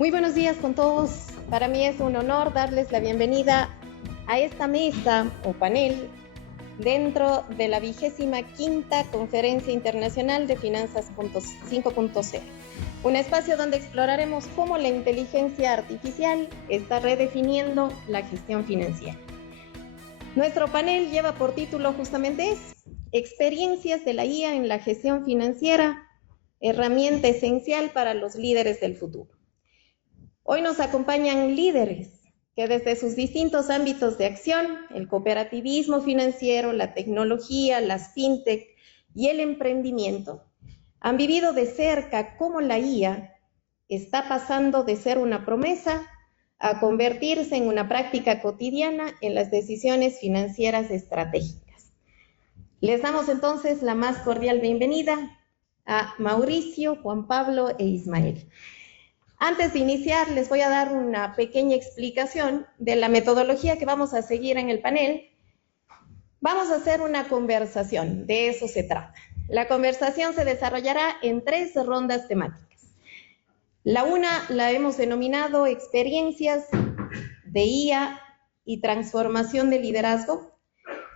Muy buenos días con todos. Para mí es un honor darles la bienvenida a esta mesa o panel dentro de la 25ª Conferencia Internacional de Finanzas 5.0. Un espacio donde exploraremos cómo la inteligencia artificial está redefiniendo la gestión financiera. Nuestro panel lleva por título justamente Experiencias de la IA en la gestión financiera, herramienta esencial para los líderes del futuro. Hoy nos acompañan líderes que desde sus distintos ámbitos de acción, el cooperativismo financiero, la tecnología, las fintech y el emprendimiento, han vivido de cerca cómo la IA está pasando de ser una promesa a convertirse en una práctica cotidiana en las decisiones financieras estratégicas. Les damos entonces la más cordial bienvenida a Mauricio, Juan Pablo e Ismael. Antes de iniciar, les voy a dar una pequeña explicación de la metodología que vamos a seguir en el panel. Vamos a hacer una conversación, de eso se trata. La conversación se desarrollará en 3 rondas temáticas. La una la hemos denominado experiencias de IA y transformación de liderazgo.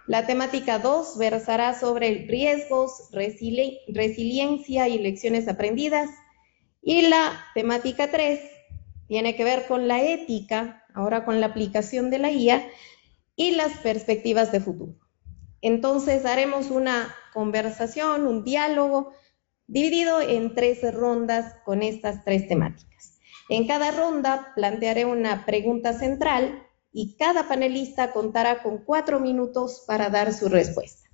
La temática 2 versará sobre riesgos, resiliencia y lecciones aprendidas. Y la temática 3 tiene que ver con la ética, ahora con la aplicación de la IA y las perspectivas de futuro. Entonces haremos una conversación, un diálogo dividido en 3 rondas con estas 3 temáticas. En cada ronda plantearé una pregunta central y cada panelista contará con 4 minutos para dar su respuesta.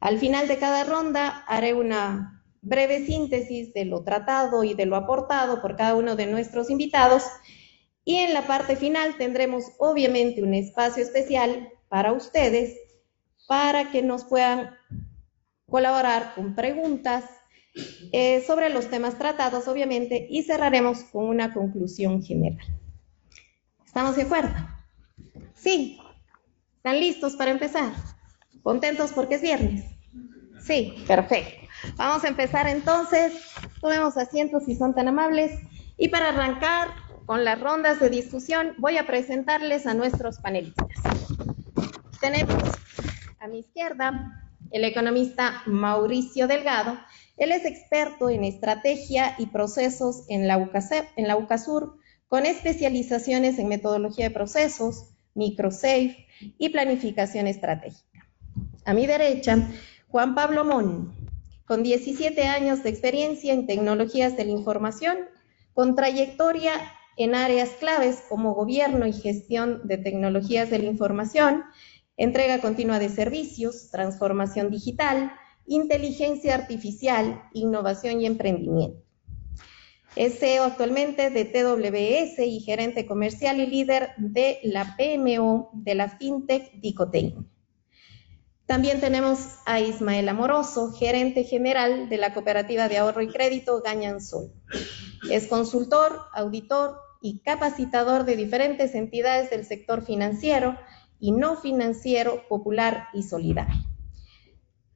Al final de cada ronda haré una breve síntesis de lo tratado y de lo aportado por cada uno de nuestros invitados, y en la parte final tendremos obviamente un espacio especial para ustedes para que nos puedan colaborar con preguntas sobre los temas tratados, obviamente, y cerraremos con una conclusión general. ¿Estamos de acuerdo? Sí. ¿Están listos para empezar? ¿Contentos porque es viernes? Sí, perfecto. Vamos a empezar entonces. Tomemos asientos si son tan amables. Y para arrancar con las rondas de discusión, voy a presentarles a nuestros panelistas. Tenemos a mi izquierda el economista Mauricio Delgado. Él es experto en estrategia y procesos en la UCASUR, con especializaciones en metodología de procesos, microsafe y planificación estratégica. A mi derecha, Juan Pablo Mon, con 17 años de experiencia en tecnologías de la información, con trayectoria en áreas claves como gobierno y gestión de tecnologías de la información, entrega continua de servicios, transformación digital, inteligencia artificial, innovación y emprendimiento. Es CEO actualmente de TWS y gerente comercial y líder de la PMO de la fintech Dicotain. También tenemos a Ismael Amoroso, gerente general de la Cooperativa de Ahorro y Crédito Gañansol. Es consultor, auditor y capacitador de diferentes entidades del sector financiero y no financiero, popular y solidario.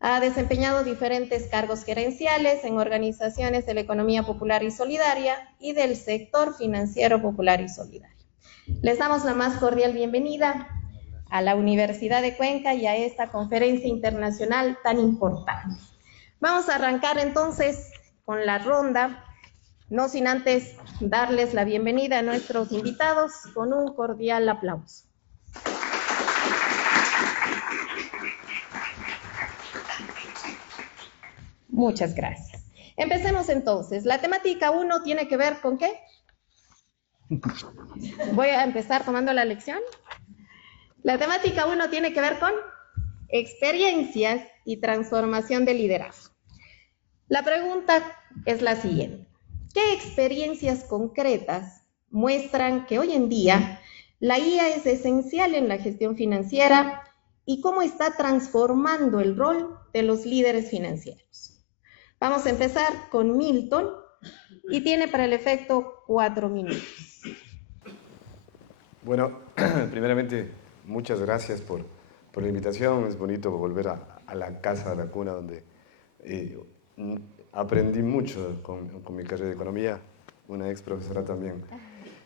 Ha desempeñado diferentes cargos gerenciales en organizaciones de la economía popular y solidaria y del sector financiero popular y solidario. Les damos la más cordial bienvenida a la Universidad de Cuenca y a esta conferencia internacional tan importante. Vamos a arrancar entonces con la ronda, no sin antes darles la bienvenida a nuestros invitados con un cordial aplauso. Muchas gracias. Empecemos entonces. La temática 1 tiene que ver con ¿qué? Voy a empezar tomando la lección. La temática 1 tiene que ver con experiencias y transformación de liderazgo. La pregunta es la siguiente. ¿Qué experiencias concretas muestran que hoy en día la IA es esencial en la gestión financiera y cómo está transformando el rol de los líderes financieros? Vamos a empezar con Milton y tiene para el efecto 4 minutos. Bueno, primeramente, muchas gracias por la invitación. Es bonito volver a la casa, a la cuna, donde aprendí mucho con mi carrera de economía. una ex profesora también.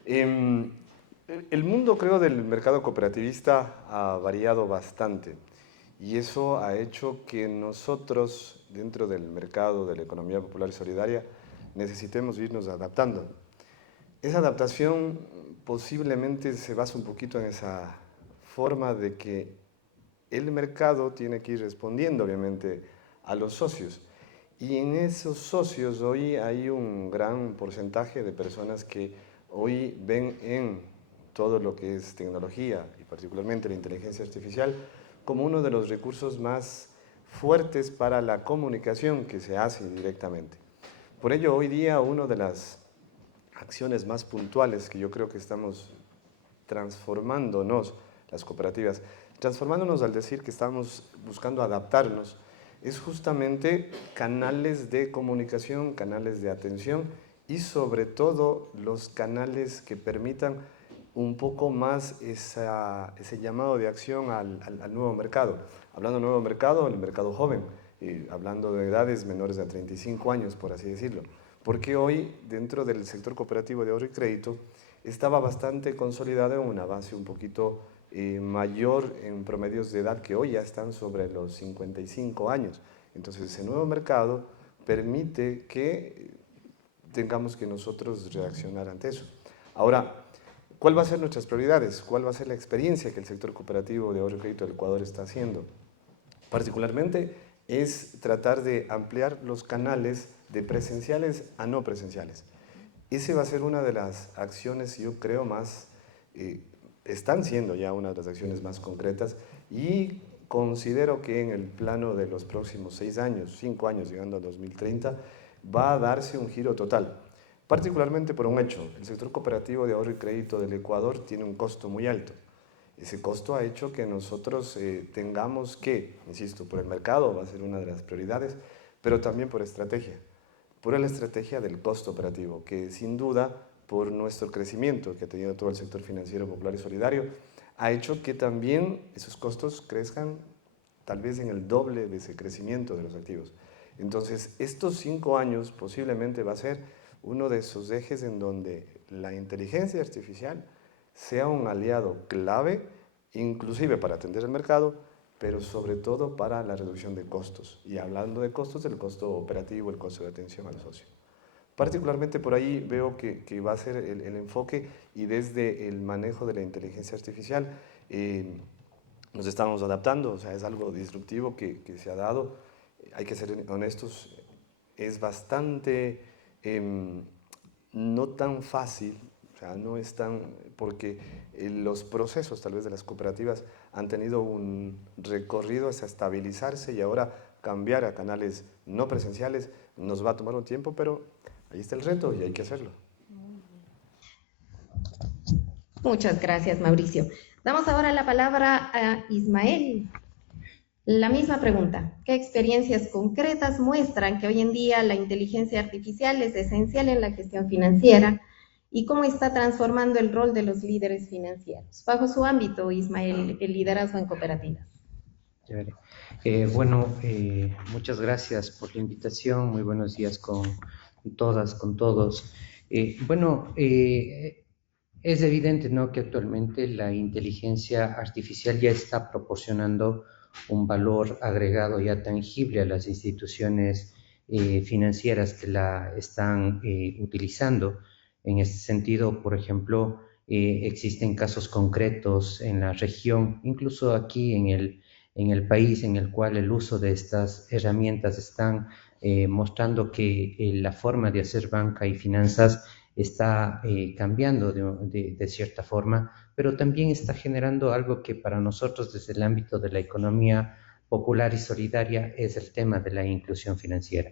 El mundo, creo, del mercado cooperativista ha variado bastante y eso ha hecho que nosotros, dentro del mercado de la economía popular y solidaria, necesitemos irnos adaptando. Esa adaptación posiblemente se basa un poquito en esa forma de que el mercado tiene que ir respondiendo, obviamente, a los socios. Y en esos socios hoy hay un gran porcentaje de personas que hoy ven en todo lo que es tecnología y particularmente la inteligencia artificial como uno de los recursos más fuertes para la comunicación que se hace directamente. Por ello, hoy día una de las acciones más puntuales que yo creo que estamos transformándonos, las cooperativas, transformándonos al decir que estamos buscando adaptarnos, es justamente canales de comunicación, canales de atención y sobre todo los canales que permitan un poco más ese llamado de acción al nuevo mercado. Hablando de nuevo mercado, el mercado joven, hablando de edades menores de 35 años, por así decirlo. Porque hoy, dentro del sector cooperativo de ahorro y crédito, estaba bastante consolidado en una base un poquito mayor en promedios de edad que hoy ya están sobre los 55 años. Entonces, ese nuevo mercado permite que tengamos que nosotros reaccionar ante eso. Ahora, ¿cuál va a ser nuestras prioridades? ¿Cuál va a ser la experiencia que el sector cooperativo de ahorro y crédito del Ecuador está haciendo? Particularmente es tratar de ampliar los canales de presenciales a no presenciales. Ese va a ser una de las acciones, yo creo, más, están siendo ya una de las acciones más concretas y considero que en el plano de los próximos 6 años, 5 años, llegando al 2030, va a darse un giro total. Particularmente por un hecho, el sector cooperativo de ahorro y crédito del Ecuador tiene un costo muy alto. Ese costo ha hecho que nosotros tengamos que, insisto, por el mercado va a ser una de las prioridades, pero también por la estrategia del costo operativo, que sin duda, por nuestro crecimiento que ha tenido todo el sector financiero popular y solidario, ha hecho que también esos costos crezcan tal vez en el doble de ese crecimiento de los activos. Entonces, estos 5 años posiblemente va a ser uno de esos ejes en donde la inteligencia artificial sea un aliado clave, inclusive para atender el mercado, pero sobre todo para la reducción de costos. Y hablando de costos, el costo operativo, el costo de atención al socio. Particularmente por ahí veo que va a ser el enfoque y desde el manejo de la inteligencia artificial nos estamos adaptando, o sea, es algo disruptivo que se ha dado. Hay que ser honestos, es bastante no tan fácil, o sea, no es tan, porque los procesos tal vez de las cooperativas han tenido un recorrido hacia estabilizarse y ahora cambiar a canales no presenciales nos va a tomar un tiempo, pero ahí está el reto y hay que hacerlo. Muchas gracias, Mauricio. Damos ahora la palabra a Ismael. La misma pregunta. ¿Qué experiencias concretas muestran que hoy en día la inteligencia artificial es esencial en la gestión financiera y cómo está transformando el rol de los líderes financieros? Bajo su ámbito, Ismael, el liderazgo en cooperativas. Muchas gracias por la invitación. Muy buenos días con todas, con todos. Es evidente, ¿no?, que actualmente la inteligencia artificial ya está proporcionando un valor agregado ya tangible a las instituciones financieras que la están utilizando. En este sentido, por ejemplo, existen casos concretos en la región, incluso aquí en el país, en el cual el uso de estas herramientas están mostrando que la forma de hacer banca y finanzas está cambiando de cierta forma, pero también está generando algo que para nosotros desde el ámbito de la economía popular y solidaria es el tema de la inclusión financiera.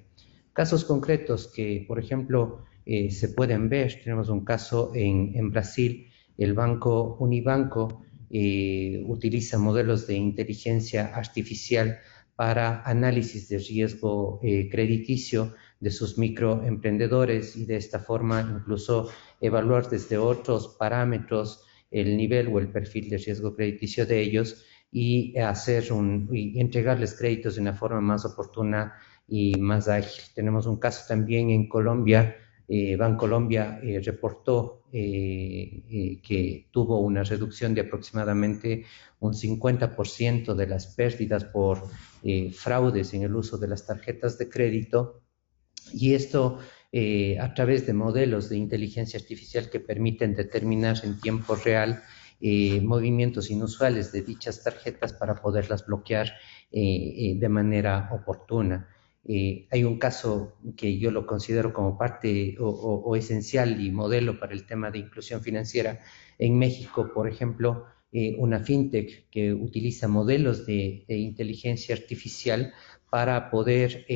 Casos concretos que, por ejemplo, se pueden ver, tenemos un caso en Brasil, el banco Unibanco utiliza modelos de inteligencia artificial para análisis de riesgo crediticio de sus microemprendedores y de esta forma incluso evaluar desde otros parámetros el nivel o el perfil de riesgo crediticio de ellos y entregarles créditos de una forma más oportuna y más ágil. Tenemos un caso también en Colombia Bancolombia reportó que tuvo una reducción de aproximadamente un 50% de las pérdidas por fraudes en el uso de las tarjetas de crédito, y esto a través de modelos de inteligencia artificial que permiten determinar en tiempo real movimientos inusuales de dichas tarjetas para poderlas bloquear de manera oportuna. Hay un caso que yo lo considero como parte o esencial y modelo para el tema de inclusión financiera. En México, por ejemplo, una fintech que utiliza modelos de inteligencia artificial para poder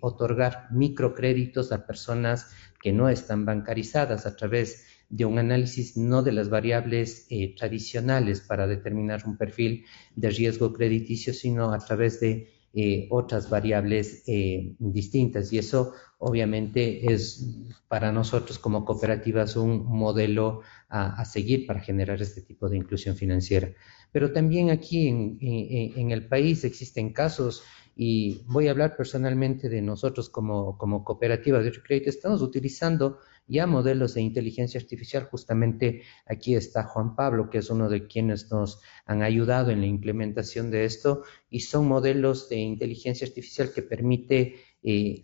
otorgar microcréditos a personas que no están bancarizadas a través de un análisis no de las variables tradicionales para determinar un perfil de riesgo crediticio, sino a través de otras variables distintas. Y eso obviamente es para nosotros como cooperativas un modelo a seguir para generar este tipo de inclusión financiera. Pero también aquí en el país existen casos, y voy a hablar personalmente de nosotros como cooperativa de crédito. Estamos utilizando ya modelos de inteligencia artificial. Justamente aquí está Juan Pablo, que es uno de quienes nos han ayudado en la implementación de esto, y son modelos de inteligencia artificial que permite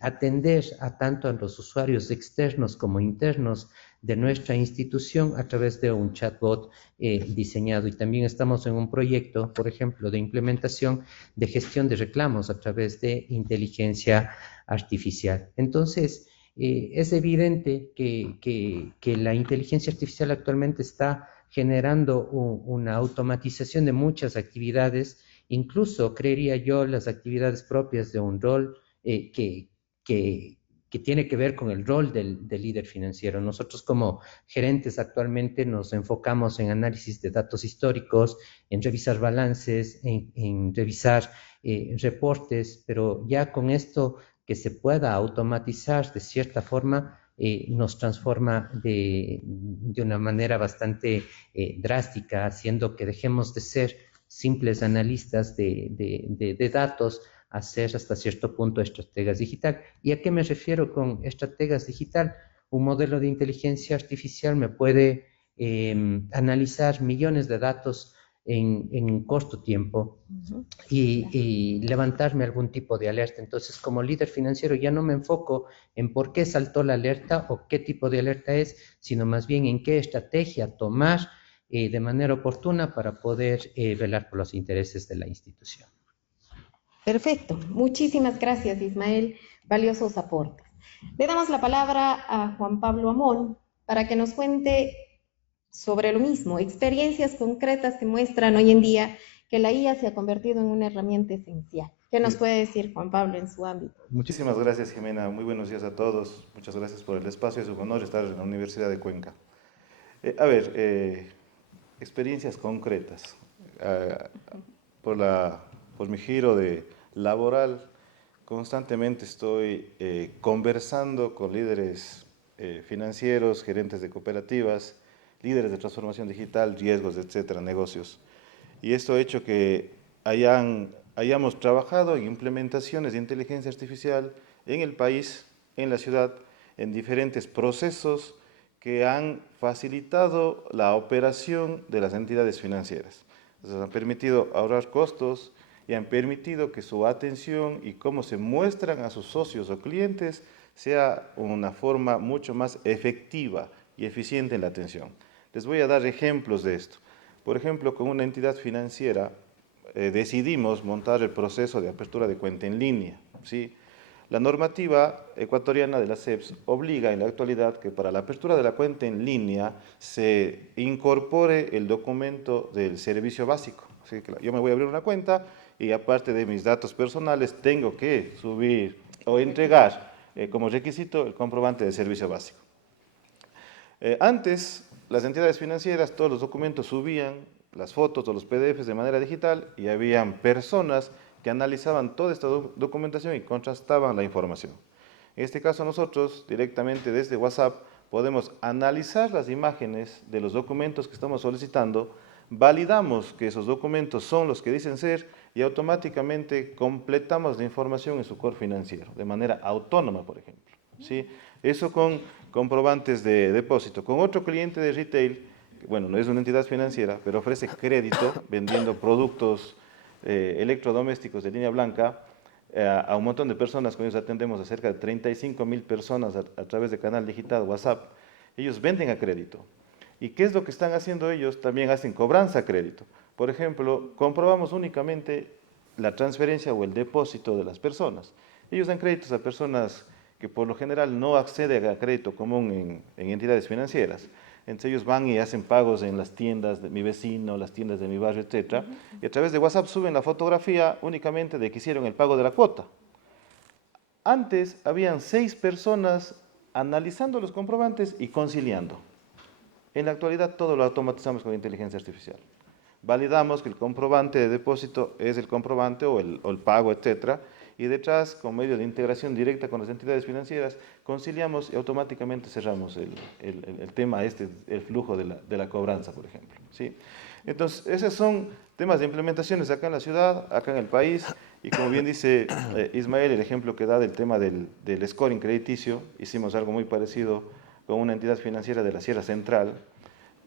atender a tanto a los usuarios externos como internos de nuestra institución a través de un chatbot diseñado. Y también estamos en un proyecto, por ejemplo, de implementación de gestión de reclamos a través de inteligencia artificial. Entonces, es evidente que la inteligencia artificial actualmente está generando una automatización de muchas actividades, incluso creería yo las actividades propias de un rol que tiene que ver con el rol del líder financiero. Nosotros como gerentes actualmente nos enfocamos en análisis de datos históricos, en revisar balances, en revisar reportes, pero ya con esto que se pueda automatizar de cierta forma, nos transforma de una manera bastante drástica, haciendo que dejemos de ser simples analistas de datos a ser hasta cierto punto estrategas digital. ¿Y a qué me refiero con estrategas digital? Un modelo de inteligencia artificial me puede analizar millones de datos en un corto tiempo y levantarme algún tipo de alerta. Entonces, como líder financiero ya no me enfoco en por qué saltó la alerta o qué tipo de alerta es, sino más bien en qué estrategia tomar de manera oportuna para poder velar por los intereses de la institución. Perfecto. Muchísimas gracias, Ismael. Valiosos aportes. Le damos la palabra a Juan Pablo Amón para que nos cuente sobre lo mismo, experiencias concretas que muestran hoy en día que la IA se ha convertido en una herramienta esencial. ¿Qué nos puede decir Juan Pablo en su ámbito? Muchísimas gracias, Jimena. Muy buenos días a todos. Muchas gracias por el espacio. Es un honor estar en la Universidad de Cuenca. Experiencias concretas. Por mi giro laboral, constantemente estoy conversando con líderes financieros, gerentes de cooperativas, líderes de transformación digital, riesgos, etcétera, negocios. Y esto ha hecho que hayamos trabajado en implementaciones de inteligencia artificial en el país, en la ciudad, en diferentes procesos que han facilitado la operación de las entidades financieras. Entonces, han permitido ahorrar costos y han permitido que su atención y cómo se muestran a sus socios o clientes sea una forma mucho más efectiva y eficiente en la atención. Les voy a dar ejemplos de esto. Por ejemplo, con una entidad financiera decidimos montar el proceso de apertura de cuenta en línea, ¿sí? La normativa ecuatoriana de la CEPS obliga en la actualidad que para la apertura de la cuenta en línea se incorpore el documento del servicio básico. Así que yo me voy a abrir una cuenta y aparte de mis datos personales tengo que subir o entregar como requisito el comprobante de servicio básico. Antes, las entidades financieras, todos los documentos subían, las fotos o los PDFs de manera digital y habían personas que analizaban toda esta documentación y contrastaban la información. En este caso nosotros directamente desde WhatsApp podemos analizar las imágenes de los documentos que estamos solicitando, validamos que esos documentos son los que dicen ser y automáticamente completamos la información en su core financiero, de manera autónoma, por ejemplo. ¿sí? Eso con comprobantes de depósito. Con otro cliente de retail, bueno, no es una entidad financiera, pero ofrece crédito vendiendo productos electrodomésticos de línea blanca a un montón de personas. Con ellos atendemos a cerca de 35.000 personas a través de canal digital, WhatsApp. Ellos venden a crédito. ¿Y qué es lo que están haciendo ellos? También hacen cobranza a crédito. Por ejemplo, comprobamos únicamente la transferencia o el depósito de las personas. Ellos dan créditos a personas que por lo general no acceden a crédito común en entidades financieras. Entonces ellos van y hacen pagos en las tiendas de mi vecino, las tiendas de mi barrio, etc. Y a través de WhatsApp suben la fotografía únicamente de que hicieron el pago de la cuota. Antes habían 6 personas analizando los comprobantes y conciliando. En la actualidad todo lo automatizamos con inteligencia artificial. Validamos que el comprobante de depósito es el comprobante o el pago, etc. Y detrás, con medio de integración directa con las entidades financieras, conciliamos y automáticamente cerramos el tema el flujo de la cobranza, por ejemplo, ¿sí? Entonces, esos son temas de implementaciones acá en la ciudad, acá en el país, y como bien dice Ismael, el ejemplo que da del tema del scoring crediticio, hicimos algo muy parecido con una entidad financiera de la Sierra Central,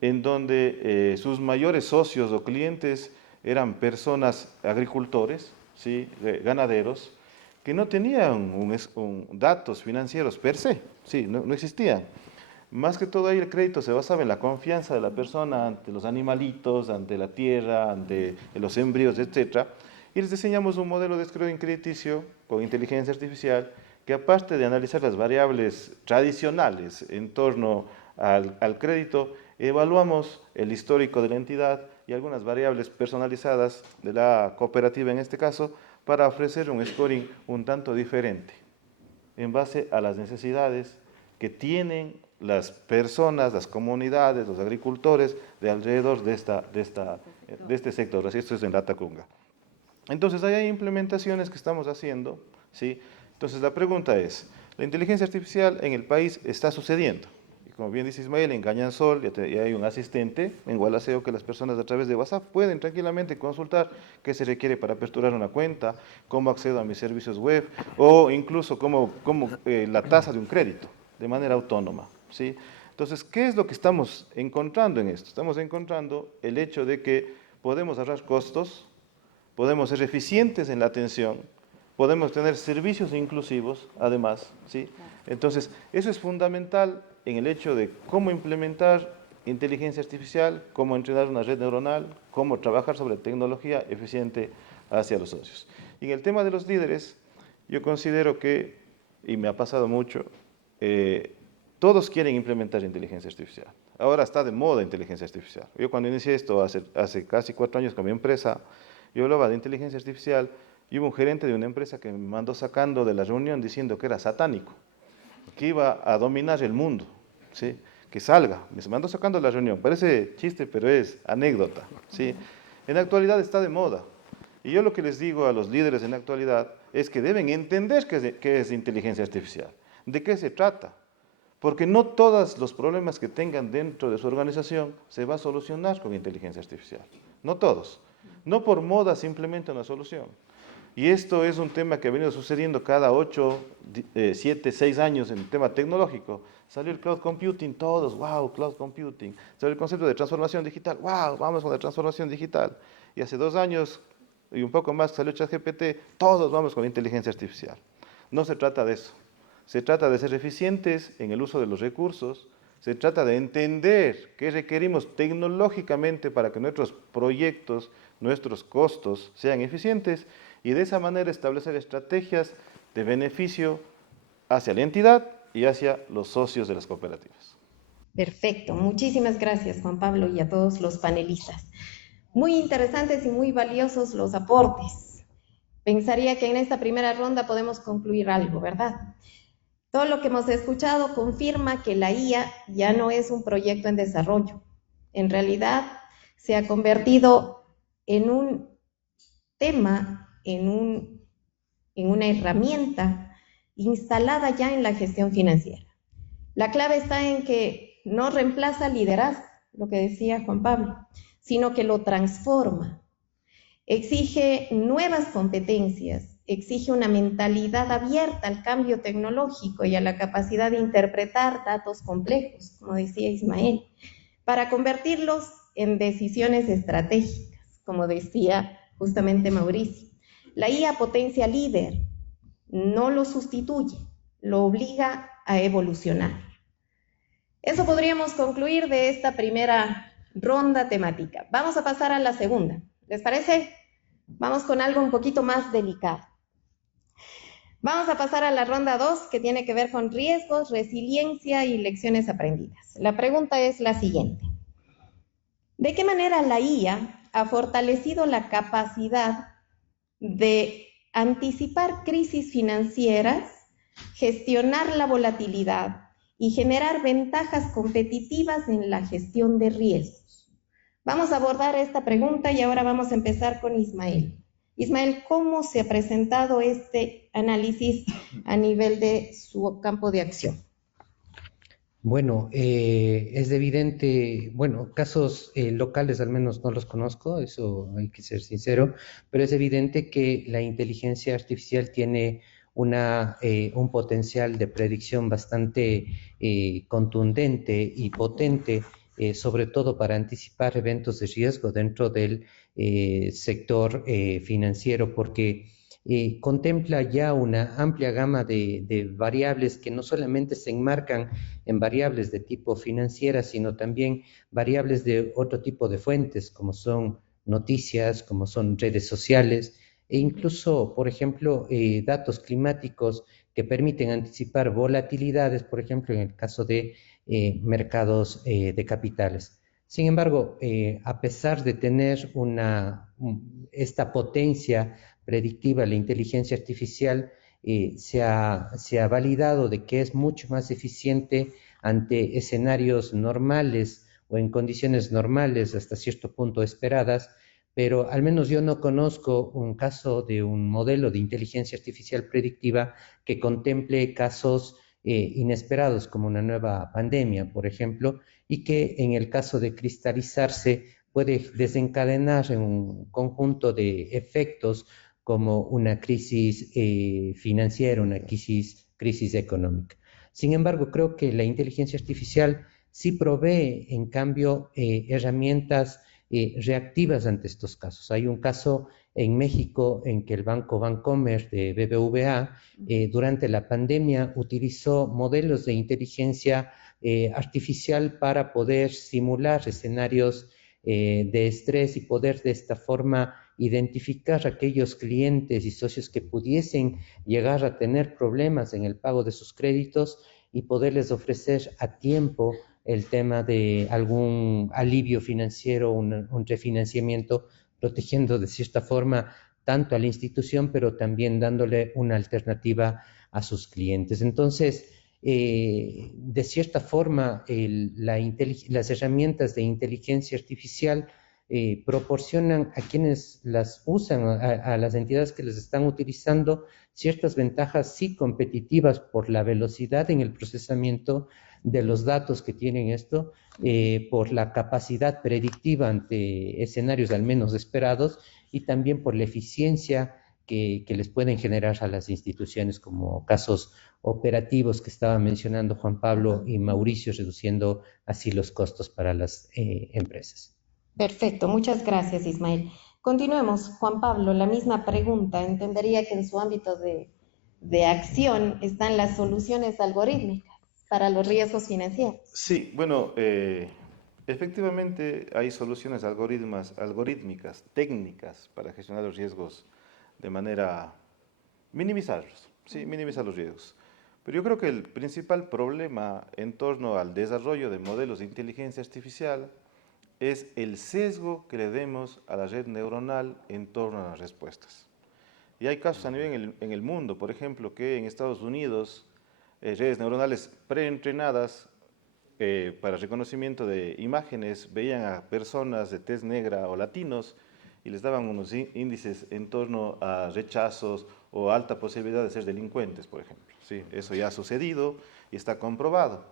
en donde sus mayores socios o clientes eran personas agricultores, ¿sí? Ganaderos, que no tenían datos financieros per se, ¿sí? No existían. Más que todo ahí el crédito se basaba en la confianza de la persona ante los animalitos, ante la tierra, ante los embrios, etc. Y les diseñamos un modelo de scoring crediticio con inteligencia artificial que, aparte de analizar las variables tradicionales en torno al crédito, evaluamos el histórico de la entidad y algunas variables personalizadas de la cooperativa en este caso para ofrecer un scoring un tanto diferente en base a las necesidades que tienen las personas, las comunidades, los agricultores de alrededor de este sector. Así, esto es en Latacunga. Entonces, ahí hay implementaciones que estamos haciendo, ¿sí? Entonces, la pregunta es, ¿la inteligencia artificial en el país está sucediendo? Y como bien dice Ismael, en Cañansol ya hay un asistente en Gualaceo que las personas a través de WhatsApp pueden tranquilamente consultar qué se requiere para aperturar una cuenta, cómo accedo a mis servicios web o incluso la tasa de un crédito de manera autónoma, ¿sí? Entonces, ¿qué es lo que estamos encontrando en esto? Estamos encontrando el hecho de que podemos ahorrar costos, podemos ser eficientes en la atención, podemos tener servicios inclusivos, además, ¿sí? Entonces, eso es fundamental en el hecho de cómo implementar inteligencia artificial, cómo entrenar una red neuronal, cómo trabajar sobre tecnología eficiente hacia los socios. Y en el tema de los líderes, yo considero que, y me ha pasado mucho, todos quieren implementar inteligencia artificial. Ahora está de moda inteligencia artificial. Yo cuando inicié esto hace casi 4 años con mi empresa, yo hablaba de inteligencia artificial y hubo un gerente de una empresa que me mandó sacando de la reunión diciendo que era satánico, que iba a dominar el mundo, ¿sí? Que salga. Me mandó sacando de la reunión. Parece chiste, pero es anécdota, ¿sí? En la actualidad está de moda. Y yo lo que les digo a los líderes en la actualidad es que deben entender qué es inteligencia artificial, de qué se trata. Porque no todos los problemas que tengan dentro de su organización se va a solucionar con inteligencia artificial. No todos. No por moda simplemente una solución. Y esto es un tema que ha venido sucediendo cada 8, 7, 6 años en el tema tecnológico. Salió el cloud computing, todos, wow, cloud computing. Salió el concepto de transformación digital, wow, vamos con la transformación digital. Y hace 2 años y un poco más salió ChatGPT, todos vamos con inteligencia artificial. No se trata de eso. Se trata de ser eficientes en el uso de los recursos, se trata de entender qué requerimos tecnológicamente para que nuestros proyectos, nuestros costos sean eficientes y de esa manera establecer estrategias de beneficio hacia la entidad y hacia los socios de las cooperativas. Perfecto, muchísimas gracias Juan Pablo y a todos los panelistas. Muy interesantes y muy valiosos los aportes. Pensaría que en esta primera ronda podemos concluir algo, ¿verdad? Todo lo que hemos escuchado confirma que la IA ya no es un proyecto en desarrollo. En realidad se ha convertido en un tema, en una herramienta instalada ya en la gestión financiera. La clave está en que no reemplaza liderazgo, lo que decía Juan Pablo, sino que lo transforma. Exige nuevas competencias exige una mentalidad abierta al cambio tecnológico y a la capacidad de interpretar datos complejos, como decía Ismael, para convertirlos en decisiones estratégicas, como decía justamente Mauricio. La IA potencia líder, no lo sustituye, lo obliga a evolucionar. Eso podríamos concluir de esta primera ronda temática. Vamos a pasar a la segunda. ¿Les parece? Vamos con algo un poquito más delicado. Vamos a pasar a la ronda 2, que tiene que ver con riesgos, resiliencia y lecciones aprendidas. La pregunta es la siguiente. ¿De qué manera la IA ha fortalecido la capacidad de anticipar crisis financieras, gestionar la volatilidad y generar ventajas competitivas en la gestión de riesgos? Vamos a abordar esta pregunta y ahora vamos a empezar con Ismael. Ismael, ¿cómo se ha presentado este análisis a nivel de su campo de acción? Bueno, es evidente, bueno, casos locales al menos no los conozco, eso hay que ser sincero, pero es evidente que la inteligencia artificial tiene un potencial de predicción bastante contundente y potente, sobre todo para anticipar eventos de riesgo dentro del sector financiero, porque contempla ya una amplia gama de variables que no solamente se enmarcan en variables de tipo financiera, sino también variables de otro tipo de fuentes, como son noticias, como son redes sociales, e incluso, por ejemplo, datos climáticos que permiten anticipar volatilidades, por ejemplo, en el caso de mercados de capitales. Sin embargo, a pesar de tener esta potencia predictiva, la inteligencia artificial se ha validado de que es mucho más eficiente ante escenarios normales o en condiciones normales, hasta cierto punto esperadas, pero al menos yo no conozco un caso de un modelo de inteligencia artificial predictiva que contemple casos inesperados como una nueva pandemia, por ejemplo, y que en el caso de cristalizarse puede desencadenar en un conjunto de efectos como una crisis financiera, una crisis económica. Sin embargo, creo que la inteligencia artificial sí provee, en cambio, herramientas reactivas ante estos casos. Hay un caso en México en que el Banco Bancomer de BBVA durante la pandemia utilizó modelos de inteligencia artificial para poder simular escenarios de estrés y poder de esta forma identificar aquellos clientes y socios que pudiesen llegar a tener problemas en el pago de sus créditos y poderles ofrecer a tiempo el tema de algún alivio financiero, un refinanciamiento, protegiendo de cierta forma tanto a la institución, pero también dándole una alternativa a sus clientes. Entonces, de cierta forma, las herramientas de inteligencia artificial proporcionan a quienes las usan, a las entidades que las están utilizando, ciertas ventajas sí competitivas por la velocidad en el procesamiento de los datos que tienen esto, por la capacidad predictiva ante escenarios al menos esperados y también por la eficiencia que les pueden generar a las instituciones, como casos operativos que estaba mencionando Juan Pablo y Mauricio, reduciendo así los costos para las empresas. Perfecto, muchas gracias, Ismael. Continuemos. Juan Pablo, la misma pregunta. Entendería que en su ámbito de acción están las soluciones algorítmicas para los riesgos financieros. Sí, bueno, efectivamente hay soluciones algorítmicas, técnicas para gestionar los riesgos de manera minimizarlos, sí, minimizar los riesgos. Pero yo creo que el principal problema en torno al desarrollo de modelos de inteligencia artificial es el sesgo que le demos a la red neuronal en torno a las respuestas. Y hay casos a nivel en el mundo, por ejemplo, que en Estados Unidos redes neuronales preentrenadas para reconocimiento de imágenes veían a personas de tez negra o latinos y les daban unos índices en torno a rechazos o alta posibilidad de ser delincuentes, por ejemplo. Sí, eso ya ha sucedido y está comprobado.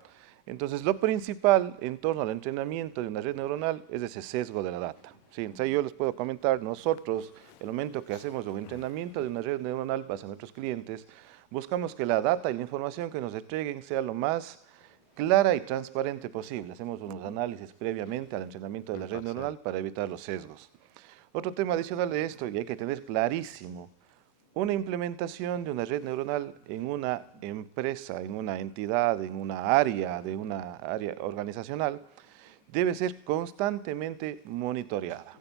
Entonces, lo principal en torno al entrenamiento de una red neuronal es ese sesgo de la data. ¿sí? Entonces yo les puedo comentar, nosotros, el momento que hacemos un entrenamiento de una red neuronal para nuestros clientes, buscamos que la data y la información que nos entreguen sea lo más clara y transparente posible. Hacemos unos análisis previamente al entrenamiento de la red neuronal para evitar los sesgos. Otro tema adicional de esto, y hay que tener clarísimo, una implementación de una red neuronal en una empresa, en una entidad, en una área organizacional, debe ser constantemente monitoreada.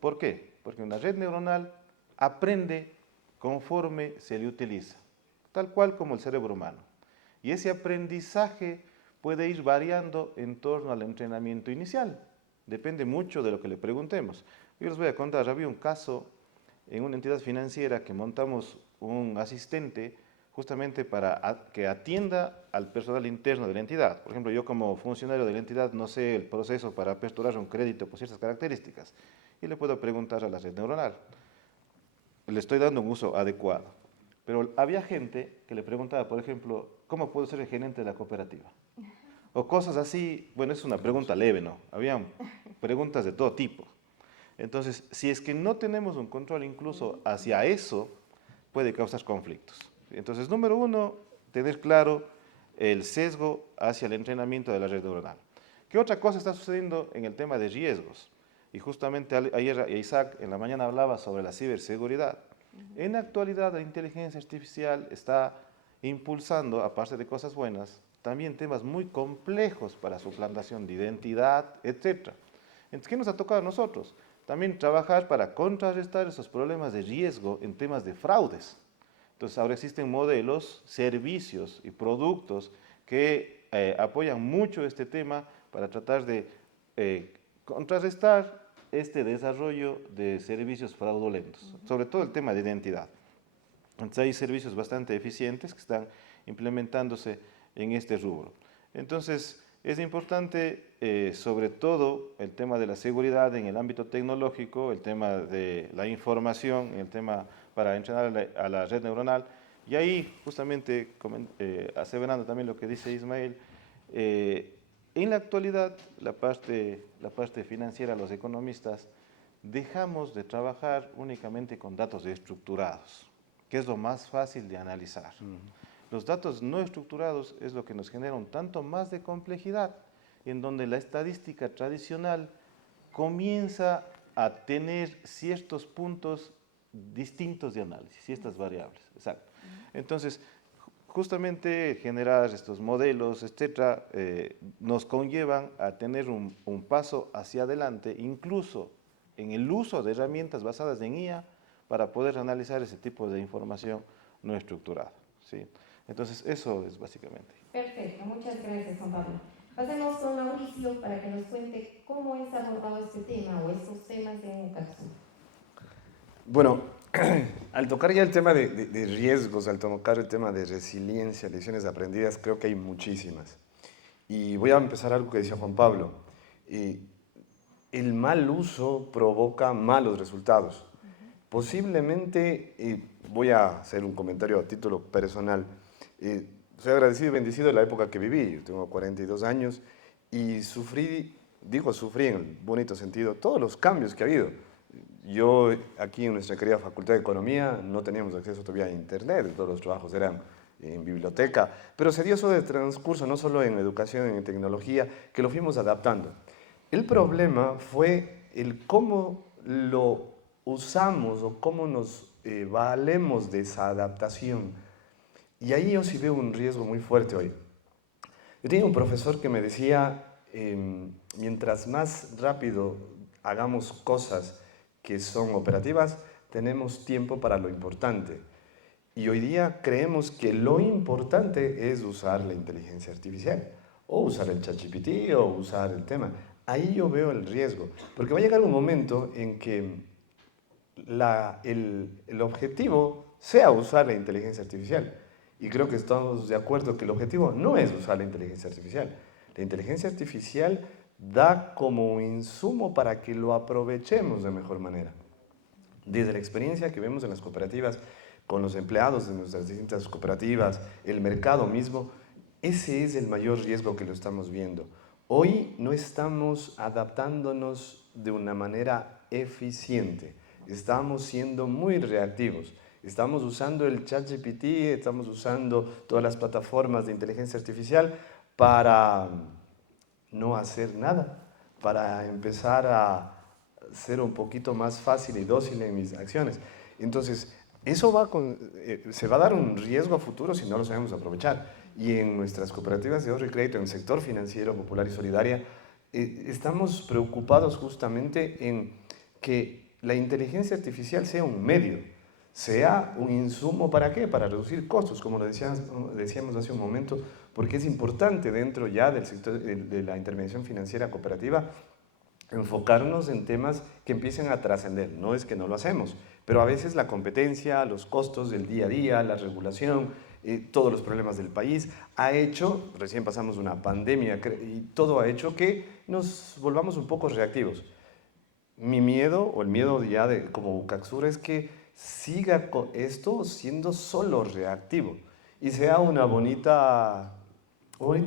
¿Por qué? Porque una red neuronal aprende conforme se le utiliza, tal cual como el cerebro humano. Y ese aprendizaje puede ir variando en torno al entrenamiento inicial. Depende mucho de lo que le preguntemos. Yo les voy a contar, había un caso en una entidad financiera que montamos un asistente justamente para que atienda al personal interno de la entidad. Por ejemplo, yo como funcionario de la entidad no sé el proceso para aperturar un crédito por ciertas características y le puedo preguntar a la red neuronal. Le estoy dando un uso adecuado. Pero había gente que le preguntaba, por ejemplo, ¿cómo puedo ser el gerente de la cooperativa? O cosas así, bueno, es una pregunta leve, ¿no? Habían preguntas de todo tipo. Entonces, si es que no tenemos un control incluso hacia eso, puede causar conflictos. Entonces, número uno, tener claro el sesgo hacia el entrenamiento de la red neuronal. ¿Qué otra cosa está sucediendo en el tema de riesgos? Y justamente ayer Isaac en la mañana hablaba sobre la ciberseguridad. En la actualidad, la inteligencia artificial está impulsando, aparte de cosas buenas, también temas muy complejos para suplantación de identidad, etc. Entonces, ¿qué nos ha tocado a nosotros? También trabajar para contrarrestar esos problemas de riesgo en temas de fraudes. Entonces, ahora existen modelos, servicios y productos que apoyan mucho este tema para tratar de contrarrestar este desarrollo de servicios fraudulentos, sobre todo el tema de identidad. Entonces, hay servicios bastante eficientes que están implementándose en este rubro. Entonces, es importante, sobre todo, el tema de la seguridad en el ámbito tecnológico, el tema de la información, el tema para entrenar a la red neuronal. Y ahí, justamente, aseverando también lo que dice Ismael, en la actualidad, la parte financiera, los economistas, dejamos de trabajar únicamente con datos estructurados, que es lo más fácil de analizar. Los datos no estructurados es lo que nos genera un tanto más de complejidad, en donde la estadística tradicional comienza a tener ciertos puntos distintos de análisis, ciertas variables. Exacto. Entonces, justamente generar estos modelos, etcétera, nos conllevan a tener un paso hacia adelante, incluso en el uso de herramientas basadas en IA, para poder analizar ese tipo de información no estructurada, ¿sí? Entonces, eso es básicamente. Perfecto, muchas gracias, Juan Pablo. Pasemos con Mauricio para que nos cuente cómo es abordado este tema o estos temas en UCAPSUL. Bueno, al tocar ya el tema de riesgos, al tocar el tema de resiliencia, lecciones aprendidas, creo que hay muchísimas. Y voy a empezar algo que decía Juan Pablo. El mal uso provoca malos resultados. Posiblemente, voy a hacer un comentario a título personal, soy agradecido y bendecido de la época que viví. Yo tengo 42 años y sufrí en el bonito sentido, todos los cambios que ha habido. Yo, aquí en nuestra querida Facultad de Economía, no teníamos acceso todavía a Internet, todos los trabajos eran en biblioteca, pero se dio eso de transcurso, no solo en educación, en tecnología, que lo fuimos adaptando. El problema fue el cómo lo usamos o cómo nos valemos de esa adaptación. Y ahí yo sí veo un riesgo muy fuerte hoy. Yo tenía un profesor que me decía, mientras más rápido hagamos cosas que son operativas, tenemos tiempo para lo importante. Y hoy día creemos que lo importante es usar la inteligencia artificial, o usar el ChatGPT, o usar el tema. Ahí yo veo el riesgo, porque va a llegar un momento en que el objetivo sea usar la inteligencia artificial. Y creo que estamos de acuerdo que el objetivo no es usar la inteligencia artificial. La inteligencia artificial da como insumo para que lo aprovechemos de mejor manera. Desde la experiencia que vemos en las cooperativas, con los empleados de nuestras distintas cooperativas, el mercado mismo, ese es el mayor riesgo que lo estamos viendo. Hoy no estamos adaptándonos de una manera eficiente. Estamos siendo muy reactivos. Estamos usando el ChatGPT, estamos usando todas las plataformas de inteligencia artificial para no hacer nada, para empezar a ser un poquito más fácil y dócil en mis acciones. Entonces, eso se va a dar un riesgo a futuro si no lo sabemos aprovechar. Y en nuestras cooperativas de ahorro y crédito, en el sector financiero popular y solidaria, estamos preocupados justamente en que la inteligencia artificial sea un medio, sea un insumo. ¿Para qué? Para reducir costos, como lo decíamos hace un momento, porque es importante dentro ya del sector de la intervención financiera cooperativa enfocarnos en temas que empiecen a trascender. No es que no lo hacemos, pero a veces la competencia, los costos del día a día, la regulación, todos los problemas del país, ha hecho, recién pasamos una pandemia y todo ha hecho que nos volvamos un poco reactivos. Mi miedo, o el miedo ya como Ucaxur, es que siga esto siendo solo reactivo y sea un bonito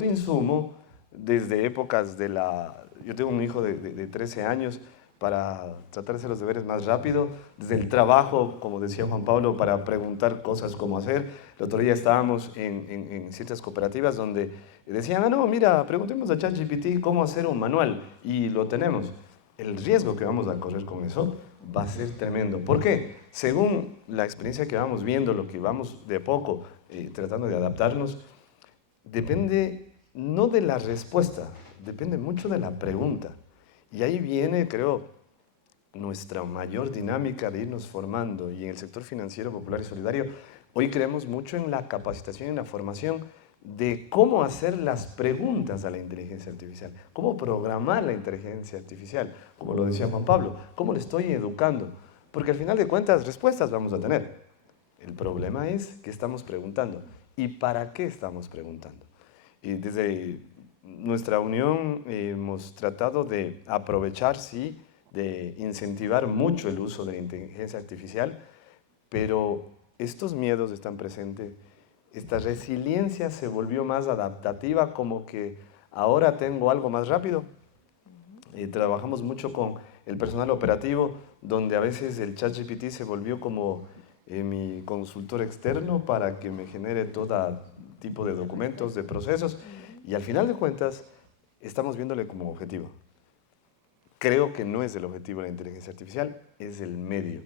insumo desde épocas de la... Yo tengo un hijo de 13 años para tratar de hacer los deberes más rápido, desde el trabajo, como decía Juan Pablo, para preguntar cosas cómo hacer. El otro día estábamos en ciertas cooperativas donde decían, no, mira, preguntemos a ChatGPT cómo hacer un manual, y lo tenemos. El riesgo que vamos a correr con eso va a ser tremendo. ¿Por qué? Según la experiencia que vamos viendo, lo que vamos de poco tratando de adaptarnos, depende no de la respuesta, depende mucho de la pregunta. Y ahí viene, creo, nuestra mayor dinámica de irnos formando. Y en el sector financiero popular y solidario, hoy creemos mucho en la capacitación y en la formación de cómo hacer las preguntas a la inteligencia artificial, cómo programar la inteligencia artificial, como lo decía Juan Pablo, cómo le estoy educando. Porque al final de cuentas, respuestas vamos a tener. El problema es qué estamos preguntando y para qué estamos preguntando. Y desde nuestra unión hemos tratado de aprovechar, sí, de incentivar mucho el uso de la inteligencia artificial, pero estos miedos están presentes, esta resiliencia se volvió más adaptativa, como que ahora tengo algo más rápido. Trabajamos mucho con el personal operativo, donde a veces el ChatGPT se volvió como mi consultor externo para que me genere todo tipo de documentos, de procesos, y al final de cuentas estamos viéndole como objetivo. Creo que no es el objetivo de la inteligencia artificial, es el medio.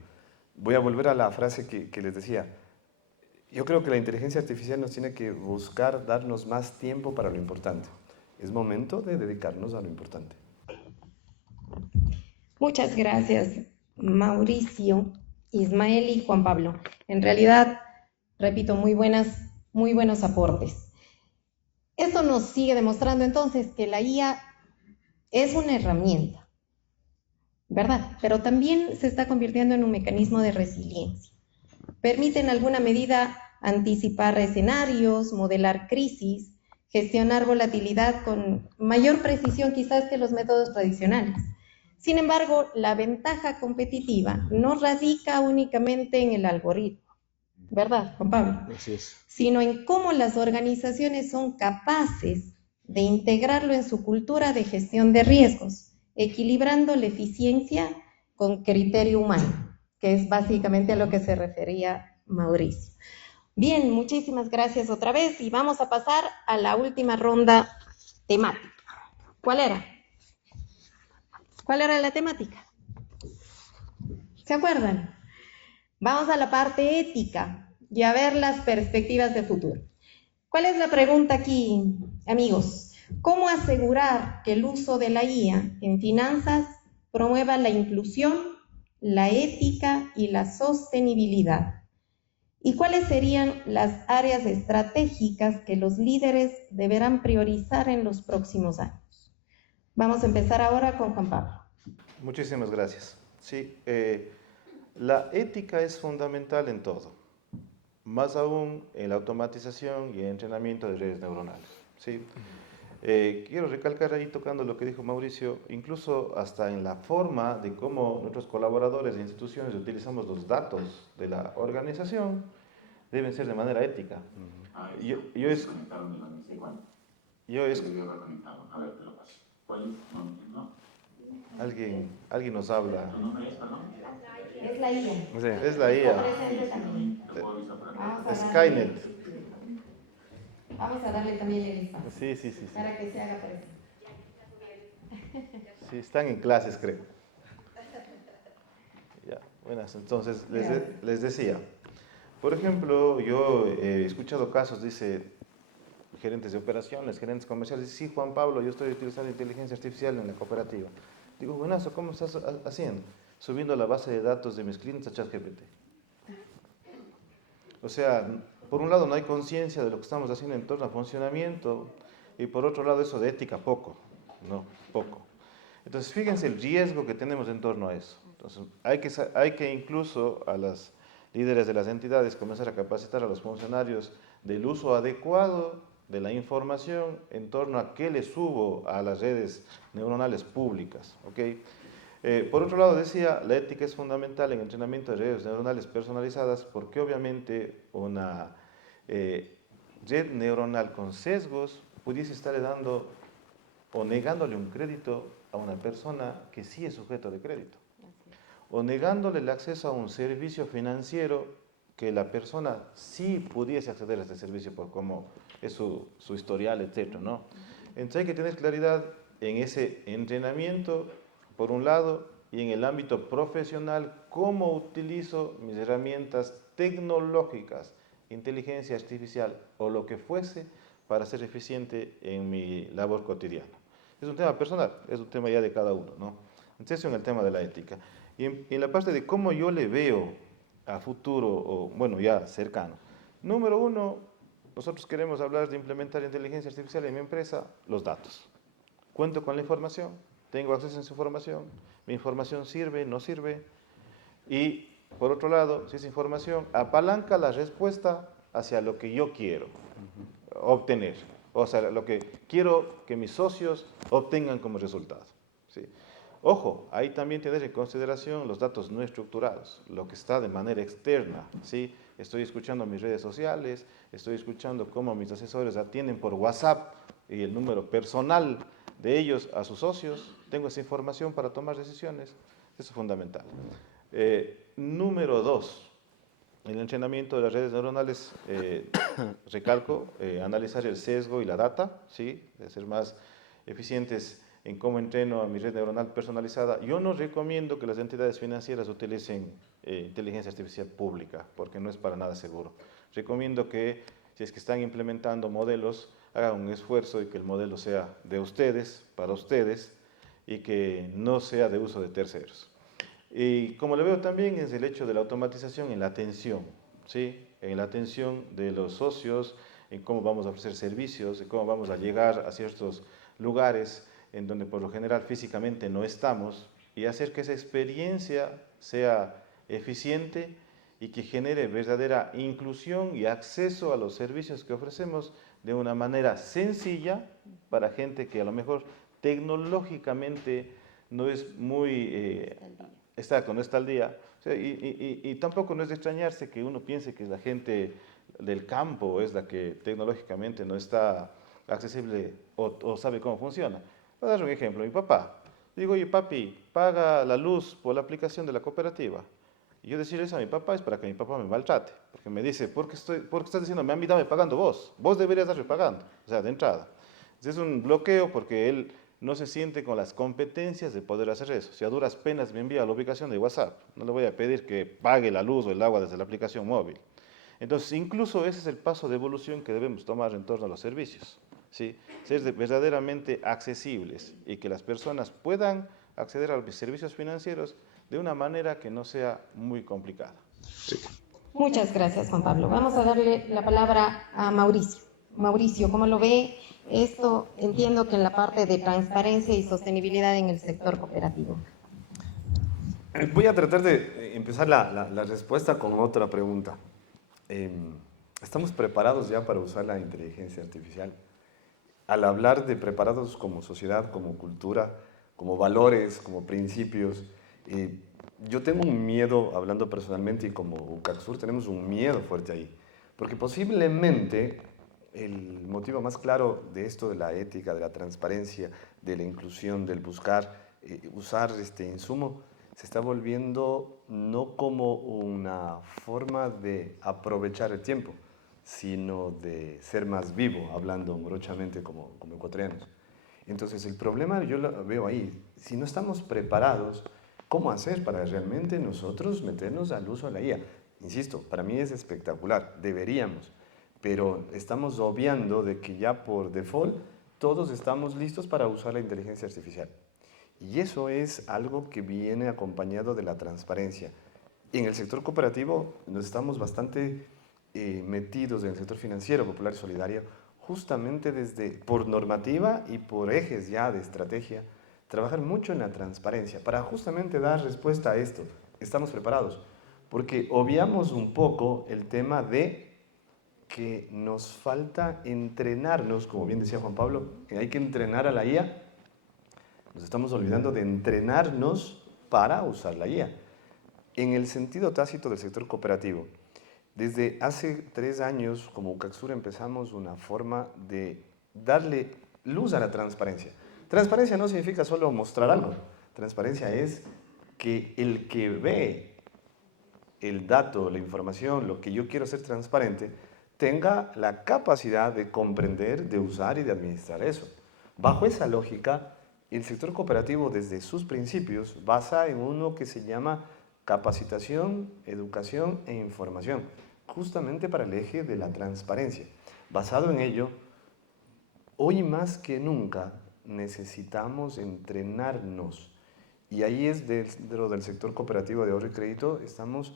Voy a volver a la frase que les decía. Yo creo que la inteligencia artificial nos tiene que buscar darnos más tiempo para lo importante. Es momento de dedicarnos a lo importante. Muchas gracias, Mauricio, Ismael y Juan Pablo. En realidad, repito, muy buenos aportes. Esto nos sigue demostrando entonces que la IA es una herramienta, ¿verdad? Pero también se está convirtiendo en un mecanismo de resiliencia. Permite en alguna medida anticipar escenarios, modelar crisis, gestionar volatilidad con mayor precisión quizás que los métodos tradicionales. Sin embargo, la ventaja competitiva no radica únicamente en el algoritmo, ¿verdad, Juan Pablo? Así es. Sino en cómo las organizaciones son capaces de integrarlo en su cultura de gestión de riesgos, equilibrando la eficiencia con criterio humano, que es básicamente a lo que se refería Mauricio. Bien, muchísimas gracias otra vez y vamos a pasar a la última ronda temática. ¿Cuál era? ¿Cuál era la temática? ¿Se acuerdan? Vamos a la parte ética y a ver las perspectivas de futuro. ¿Cuál es la pregunta aquí, amigos? ¿Cómo asegurar que el uso de la IA en finanzas promueva la inclusión, la ética y la sostenibilidad? ¿Y cuáles serían las áreas estratégicas que los líderes deberán priorizar en los próximos años? Vamos a empezar ahora con Juan Pablo. Muchísimas gracias. Sí, la ética es fundamental en todo, más aún en la automatización y el entrenamiento de redes neuronales. ¿Sí? Quiero recalcar ahí, tocando lo que dijo Mauricio, incluso hasta en la forma de cómo nuestros colaboradores e instituciones utilizamos los datos de la organización, deben ser de manera ética. Alguien nos habla. Es la IA. Sí. Es la IA. Presente también. Vamos a Skynet. Vamos a darle también el espacio. Sí. Para que se haga presente. Sí, están en clases, creo. Ya, buenas. Entonces, les decía, por ejemplo, yo he escuchado casos, dice, gerentes de operaciones, gerentes comerciales, sí, Juan Pablo, yo estoy utilizando inteligencia artificial en la cooperativa. Digo, buenazo, ¿cómo estás haciendo? Subiendo la base de datos de mis clientes a ChatGPT. O sea, por un lado no hay conciencia de lo que estamos haciendo en torno al funcionamiento y por otro lado eso de ética poco. Entonces fíjense el riesgo que tenemos en torno a eso. Entonces hay que incluso a las líderes de las entidades comenzar a capacitar a los funcionarios del uso adecuado de la información en torno a qué le subo a las redes neuronales públicas. ¿Okay? Por otro lado, decía, la ética es fundamental en el entrenamiento de redes neuronales personalizadas porque obviamente una red neuronal con sesgos pudiese estarle dando o negándole un crédito a una persona que sí es sujeto de crédito, o negándole el acceso a un servicio financiero que la persona sí pudiese acceder a este servicio por cómo es su historial, etc., ¿no? Entonces hay que tener claridad en ese entrenamiento, por un lado, y en el ámbito profesional, cómo utilizo mis herramientas tecnológicas, inteligencia artificial o lo que fuese, para ser eficiente en mi labor cotidiana. Es un tema personal, es un tema ya de cada uno, ¿no? Entonces, en el tema de la ética. Y en la parte de cómo yo le veo a futuro, o bueno, ya cercano. Número uno, nosotros queremos hablar de implementar inteligencia artificial en mi empresa, los datos. Cuento con la información, tengo acceso a esa información, mi información sirve, no sirve. Y, por otro lado, si esa información apalanca la respuesta hacia lo que yo quiero obtener. O sea, lo que quiero que mis socios obtengan como resultado. ¿Sí? Ojo, ahí también tener en consideración los datos no estructurados, lo que está de manera externa. ¿Sí? Estoy escuchando mis redes sociales, estoy escuchando cómo mis asesores atienden por WhatsApp y el número personal de ellos a sus socios. Tengo esa información para tomar decisiones. Eso es fundamental. Número 2. En el entrenamiento de las redes neuronales, recalco, analizar el sesgo y la data, ¿sí? De ser más eficientes en cómo entreno a mi red neuronal personalizada. Yo no recomiendo que las entidades financieras utilicen inteligencia artificial pública, porque no es para nada seguro. Recomiendo que, si es que están implementando modelos, hagan un esfuerzo y que el modelo sea de ustedes, para ustedes, y que no sea de uso de terceros. Y como lo veo también es el hecho de la automatización en la atención, ¿sí? En la atención de los socios, en cómo vamos a ofrecer servicios, en cómo vamos a llegar a ciertos lugares en donde por lo general físicamente no estamos, y hacer que esa experiencia sea eficiente y que genere verdadera inclusión y acceso a los servicios que ofrecemos de una manera sencilla para gente que a lo mejor tecnológicamente no es muy... Exacto, no está al día. O sea, y tampoco no es de extrañarse que uno piense que la gente del campo es la que tecnológicamente no está accesible o sabe cómo funciona. Voy a dar un ejemplo. Mi papá. Digo, oye, papi, paga la luz por la aplicación de la cooperativa. Y yo decirle eso a mi papá es para que mi papá me maltrate. Porque me dice, ¿por qué estás diciéndome a mí dame pagando vos? Vos deberías darme pagando. O sea, de entrada. Entonces es un bloqueo porque él no se siente con las competencias de poder hacer eso. Si a duras penas me envía la ubicación de WhatsApp, no le voy a pedir que pague la luz o el agua desde la aplicación móvil. Entonces, incluso ese es el paso de evolución que debemos tomar en torno a los servicios. ¿Sí? Ser verdaderamente accesibles y que las personas puedan acceder a los servicios financieros de una manera que no sea muy complicada. Sí. Muchas gracias, Juan Pablo. Vamos a darle la palabra a Mauricio. Mauricio, ¿cómo lo ve? Esto entiendo que en la parte de transparencia y sostenibilidad en el sector cooperativo. Voy a tratar de empezar la respuesta con otra pregunta. ¿Estamos preparados ya para usar la inteligencia artificial? Al hablar de preparados como sociedad, como cultura, como valores, como principios, yo tengo un miedo, hablando personalmente y como UCACSUR, tenemos un miedo fuerte ahí, porque posiblemente el motivo más claro de esto de la ética, de la transparencia, de la inclusión, del buscar usar este insumo, se está volviendo no como una forma de aprovechar el tiempo, sino de ser más vivo, hablando morochamente como ecuatorianos. Entonces el problema yo lo veo ahí, si no estamos preparados, ¿cómo hacer para realmente nosotros meternos al uso de la IA? Insisto, para mí es espectacular, deberíamos, pero estamos obviando de que ya por default todos estamos listos para usar la inteligencia artificial. Y eso es algo que viene acompañado de la transparencia. En el sector cooperativo nos estamos bastante metidos en el sector financiero popular y solidario, justamente por normativa y por ejes ya de estrategia, trabajar mucho en la transparencia para justamente dar respuesta a esto. Estamos preparados, porque obviamos un poco el tema de que nos falta entrenarnos, como bien decía Juan Pablo, que hay que entrenar a la IA. Nos estamos olvidando de entrenarnos para usar la IA. En el sentido tácito del sector cooperativo, desde hace 3 años, como UCACSUR, empezamos una forma de darle luz a la transparencia. Transparencia no significa solo mostrar algo. Transparencia es que el que ve el dato, la información, lo que yo quiero ser transparente, tenga la capacidad de comprender, de usar y de administrar eso. Bajo esa lógica, el sector cooperativo, desde sus principios, basa en uno que se llama capacitación, educación e información, justamente para el eje de la transparencia. Basado en ello, hoy más que nunca necesitamos entrenarnos. Y ahí es dentro del sector cooperativo de ahorro y crédito, estamos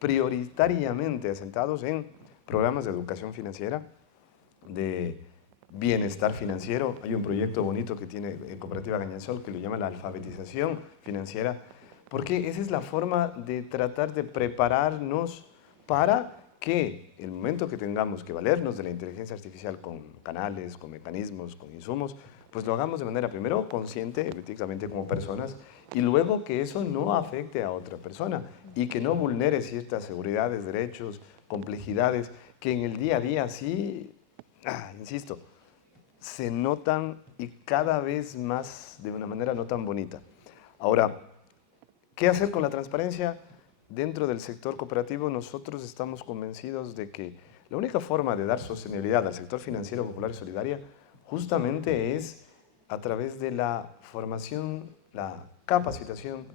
prioritariamente asentados en programas de educación financiera, de bienestar financiero. Hay un proyecto bonito que tiene Cooperativa Gañasol que lo llama la alfabetización financiera, porque esa es la forma de tratar de prepararnos para que el momento que tengamos que valernos de la inteligencia artificial con canales, con mecanismos, con insumos, pues lo hagamos de manera primero consciente, éticamente como personas, y luego que eso no afecte a otra persona y que no vulnere ciertas seguridades, derechos, complejidades que en el día a día sí, insisto, se notan y cada vez más de una manera no tan bonita. Ahora, ¿qué hacer con la transparencia? Dentro del sector cooperativo nosotros estamos convencidos de que la única forma de dar sostenibilidad al sector financiero popular y solidaria justamente es a través de la formación, la capacitación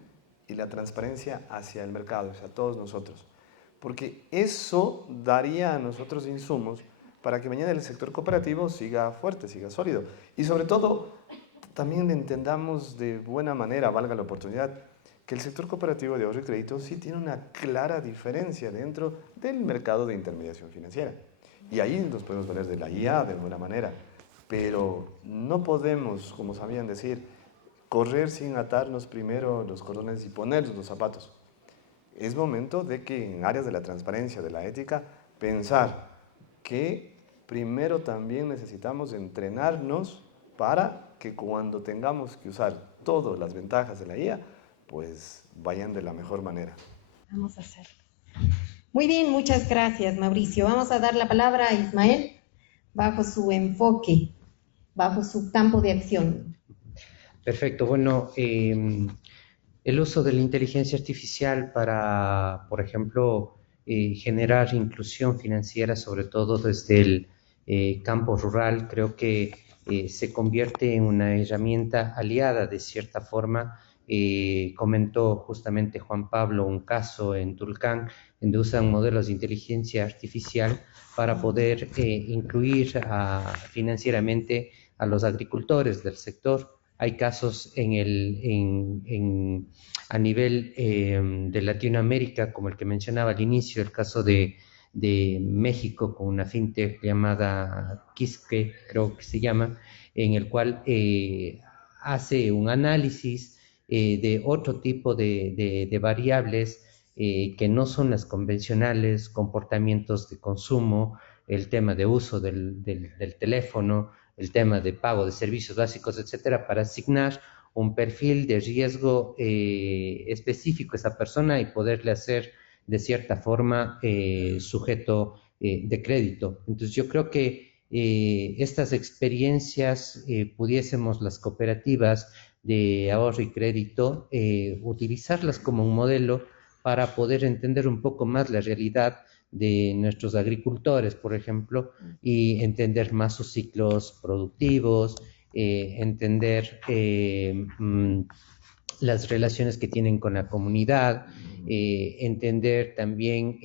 y la transparencia hacia el mercado, hacia todos nosotros. Porque eso daría a nosotros insumos para que mañana el sector cooperativo siga fuerte, siga sólido. Y sobre todo, también entendamos de buena manera, valga la oportunidad, que el sector cooperativo de ahorro y crédito sí tiene una clara diferencia dentro del mercado de intermediación financiera. Y ahí nos podemos valer de la IA de buena manera. Pero no podemos, como sabían decir, correr sin atarnos primero los cordones y ponernos los zapatos. Es momento de que en áreas de la transparencia, de la ética, pensar que primero también necesitamos entrenarnos para que cuando tengamos que usar todas las ventajas de la IA, pues vayan de la mejor manera. Vamos a hacerlo. Muy bien, muchas gracias, Mauricio. Vamos a dar la palabra a Ismael bajo su enfoque, bajo su campo de acción. Perfecto. Bueno, el uso de la inteligencia artificial para, por ejemplo, generar inclusión financiera, sobre todo desde el campo rural, creo que se convierte en una herramienta aliada de cierta forma. Comentó justamente Juan Pablo un caso en Tulcán, donde usan modelos de inteligencia artificial para poder incluir financieramente a los agricultores del sector. Hay casos a nivel de Latinoamérica, como el que mencionaba al inicio, el caso de México con una fintech llamada Quisque, creo que se llama, en el cual hace un análisis de otro tipo de variables que no son las convencionales, comportamientos de consumo, el tema de uso del teléfono, el tema de pago de servicios básicos, etcétera, para asignar un perfil de riesgo específico a esa persona y poderle hacer de cierta forma sujeto de crédito. Entonces yo creo que estas experiencias pudiésemos las cooperativas de ahorro y crédito utilizarlas como un modelo para poder entender un poco más la realidad de nuestros agricultores, por ejemplo, y entender más sus ciclos productivos, entender las relaciones que tienen con la comunidad, entender también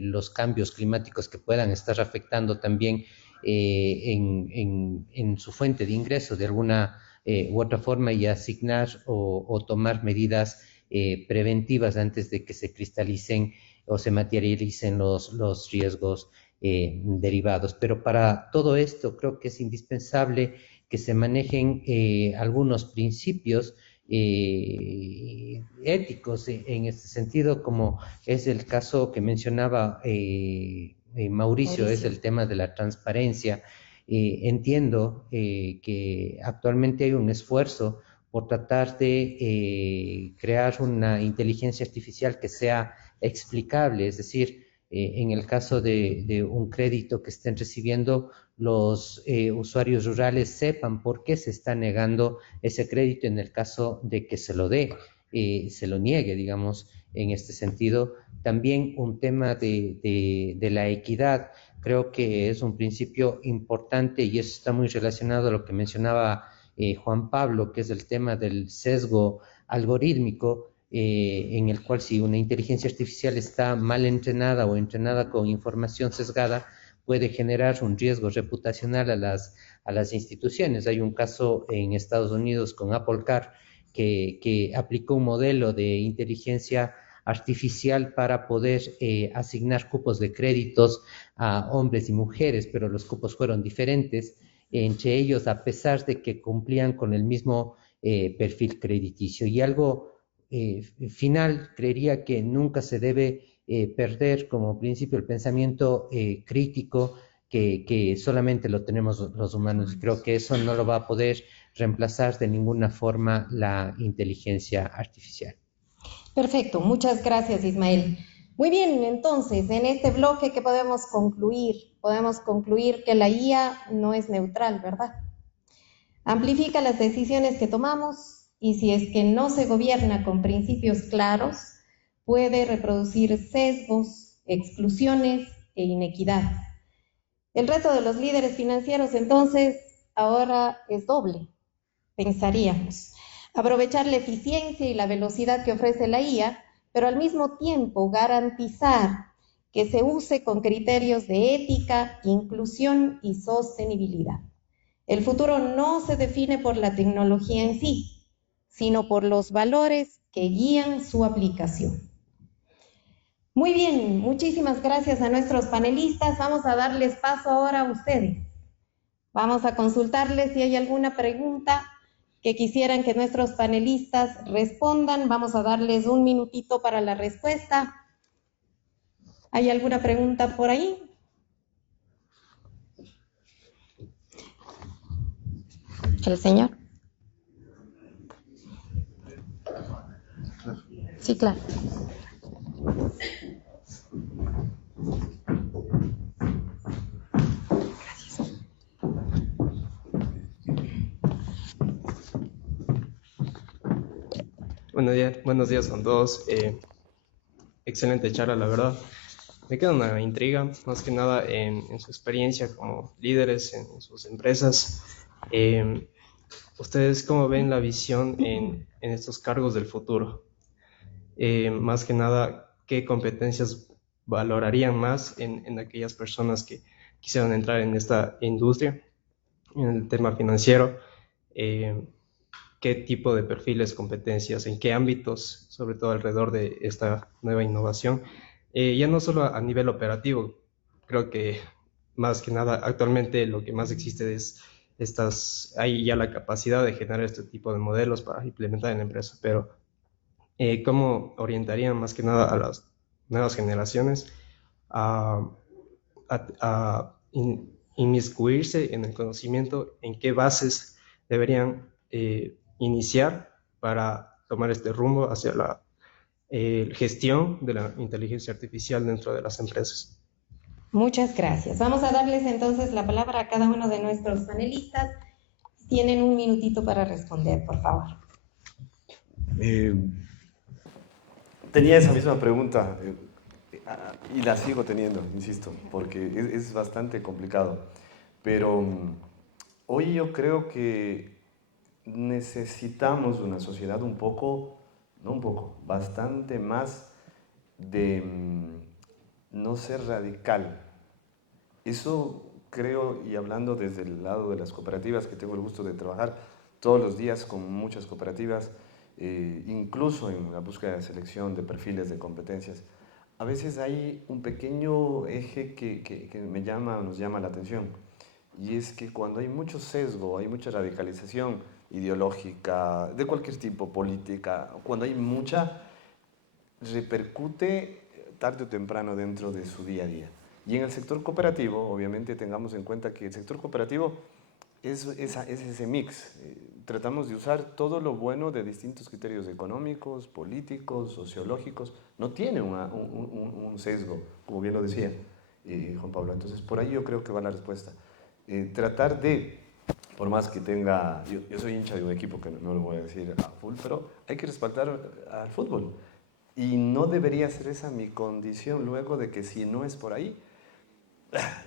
los cambios climáticos que puedan estar afectando también en su fuente de ingresos de alguna u otra forma, y asignar o tomar medidas preventivas antes de que se cristalicen o se materialicen los riesgos derivados. Pero para todo esto creo que es indispensable que se manejen algunos principios éticos en este sentido, como es el caso que mencionaba Mauricio, es el tema de la transparencia. Entiendo que actualmente hay un esfuerzo por tratar de crear una inteligencia artificial que sea explicable, es decir, en el caso de un crédito que estén recibiendo, los usuarios rurales sepan por qué se está negando ese crédito en el caso de que se lo dé, se lo niegue, digamos, en este sentido. También un tema de la equidad, creo que es un principio importante y eso está muy relacionado a lo que mencionaba Juan Pablo, que es el tema del sesgo algorítmico, en el cual si una inteligencia artificial está mal entrenada o entrenada con información sesgada, puede generar un riesgo reputacional a las instituciones. Hay un caso en Estados Unidos con Apple Car que aplicó un modelo de inteligencia artificial para poder asignar cupos de créditos a hombres y mujeres, pero los cupos fueron diferentes entre ellos, a pesar de que cumplían con el mismo perfil crediticio. Y algo final, creería que nunca se debe perder como principio el pensamiento crítico que solamente lo tenemos los humanos. Creo que eso no lo va a poder reemplazar de ninguna forma la inteligencia artificial. Perfecto, muchas gracias, Ismael. Muy bien, entonces, en este bloque, ¿qué podemos concluir? Podemos concluir que la IA no es neutral, ¿verdad? Amplifica las decisiones que tomamos y si es que no se gobierna con principios claros, puede reproducir sesgos, exclusiones e inequidad. El reto de los líderes financieros, entonces, ahora es doble, pensaríamos. Aprovechar la eficiencia y la velocidad que ofrece la IA, pero al mismo tiempo garantizar que se use con criterios de ética, inclusión y sostenibilidad. El futuro no se define por la tecnología en sí, sino por los valores que guían su aplicación. Muy bien, muchísimas gracias a nuestros panelistas. Vamos a darles paso ahora a ustedes. Vamos a consultarles si hay alguna pregunta que quisieran que nuestros panelistas respondan. Vamos a darles un minutito para la respuesta. ¿Hay alguna pregunta por ahí? ¿El señor? Sí, claro. Buenos días con todos. Excelente charla, la verdad. Me queda una intriga, más que nada en su experiencia como líderes en sus empresas. ¿Ustedes cómo ven la visión en estos cargos del futuro? Más que nada, ¿qué competencias valorarían más en aquellas personas que quisieran entrar en esta industria, en el tema financiero? ¿Qué tipo de perfiles, competencias, en qué ámbitos, sobre todo alrededor de esta nueva innovación? Ya no solo a nivel operativo, creo que más que nada actualmente lo que más existe es hay ya la capacidad de generar este tipo de modelos para implementar en la empresa, pero ¿cómo orientarían más que nada a las nuevas generaciones a inmiscuirse en el conocimiento, en qué bases deberían iniciar para tomar este rumbo hacia la gestión de la inteligencia artificial dentro de las empresas? Muchas gracias. Vamos a darles entonces la palabra a cada uno de nuestros panelistas. Tienen un minutito para responder, por favor. Tenía esa misma pregunta y la sigo teniendo, insisto, porque es bastante complicado. Pero hoy yo creo que necesitamos una sociedad bastante más de no ser radical. Eso creo, y hablando desde el lado de las cooperativas, que tengo el gusto de trabajar todos los días con muchas cooperativas, incluso en la búsqueda de selección de perfiles de competencias, a veces hay un pequeño eje que nos llama la atención, y es que cuando hay mucho sesgo, hay mucha radicalización ideológica, de cualquier tipo, política, cuando hay mucha, repercute tarde o temprano dentro de su día a día. Y en el sector cooperativo, obviamente tengamos en cuenta que el sector cooperativo es ese mix. Tratamos de usar todo lo bueno de distintos criterios económicos, políticos, sociológicos. No tiene un sesgo, como bien lo decía Juan Pablo. Entonces, por ahí yo creo que va la respuesta. Tratar de, por más que tenga, yo soy hincha de un equipo que no lo voy a decir a full, pero hay que respaldar al fútbol. Y no debería ser esa mi condición luego de que si no es por ahí,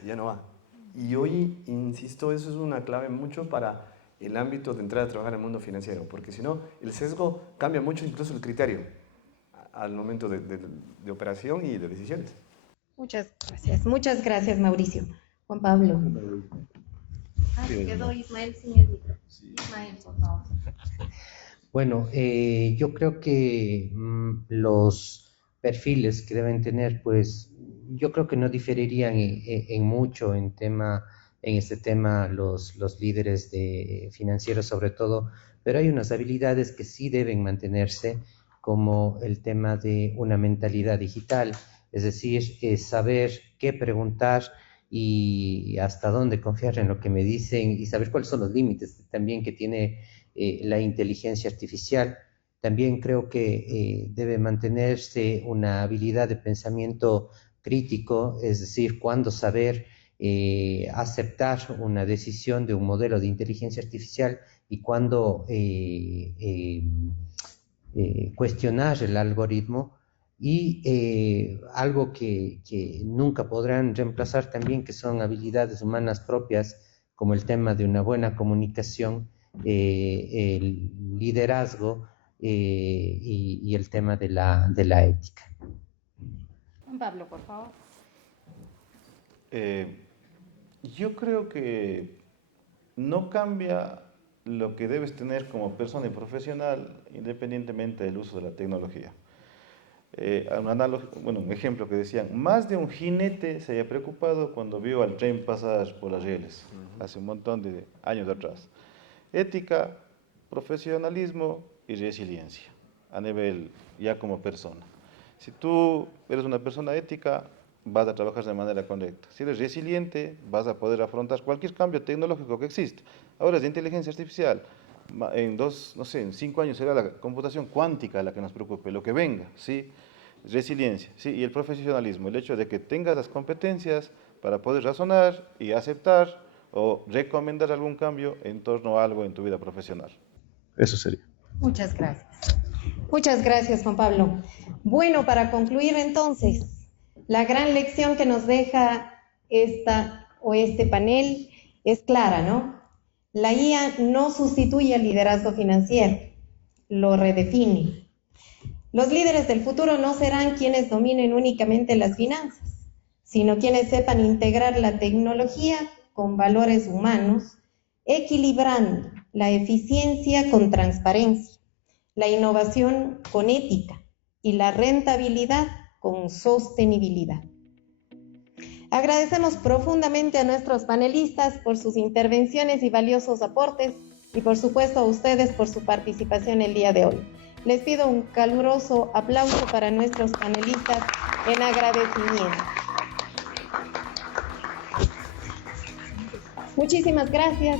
ya no va. Y hoy, insisto, eso es una clave mucho para el ámbito de entrar a trabajar en el mundo financiero, porque si no, el sesgo cambia mucho, incluso el criterio, al momento de operación y de decisiones. Muchas gracias, Mauricio. Juan Pablo. Quedó Ismael sin el micro. Ismael, por favor. Bueno, yo creo que los perfiles que deben tener, pues, yo creo que no diferirían en mucho en este tema los líderes financieros sobre todo, pero hay unas habilidades que sí deben mantenerse, como el tema de una mentalidad digital, es decir, saber qué preguntar y hasta dónde confiar en lo que me dicen, y saber cuáles son los límites también que tiene la inteligencia artificial. También creo que debe mantenerse una habilidad de pensamiento crítico, es decir, cuándo saber aceptar una decisión de un modelo de inteligencia artificial y cuándo cuestionar el algoritmo. Y algo que nunca podrán reemplazar también, que son habilidades humanas propias, como el tema de una buena comunicación, el liderazgo y el tema de la ética. Juan Pablo, por favor. Yo creo que no cambia lo que debes tener como persona y profesional independientemente del uso de la tecnología. Un ejemplo que decían, más de un jinete se haya preocupado cuando vio al tren pasar por las rieles, hace un montón de años atrás. Ética, profesionalismo y resiliencia, a nivel ya como persona. Si tú eres una persona ética, vas a trabajar de manera correcta. Si eres resiliente, vas a poder afrontar cualquier cambio tecnológico que exista. Ahora es de inteligencia artificial. En 5 años será la computación cuántica la que nos preocupe, lo que venga, ¿sí? Resiliencia, ¿sí? Y el profesionalismo, el hecho de que tengas las competencias para poder razonar y aceptar o recomendar algún cambio en torno a algo en tu vida profesional. Eso sería. Muchas gracias. Muchas gracias, Juan Pablo. Bueno, para concluir entonces, la gran lección que nos deja este panel es clara, ¿no? La IA no sustituye al liderazgo financiero, lo redefine. Los líderes del futuro no serán quienes dominen únicamente las finanzas, sino quienes sepan integrar la tecnología con valores humanos, equilibrando la eficiencia con transparencia, la innovación con ética y la rentabilidad con sostenibilidad. Agradecemos profundamente a nuestros panelistas por sus intervenciones y valiosos aportes, y por supuesto a ustedes por su participación el día de hoy. Les pido un caluroso aplauso para nuestros panelistas en agradecimiento. Muchísimas gracias.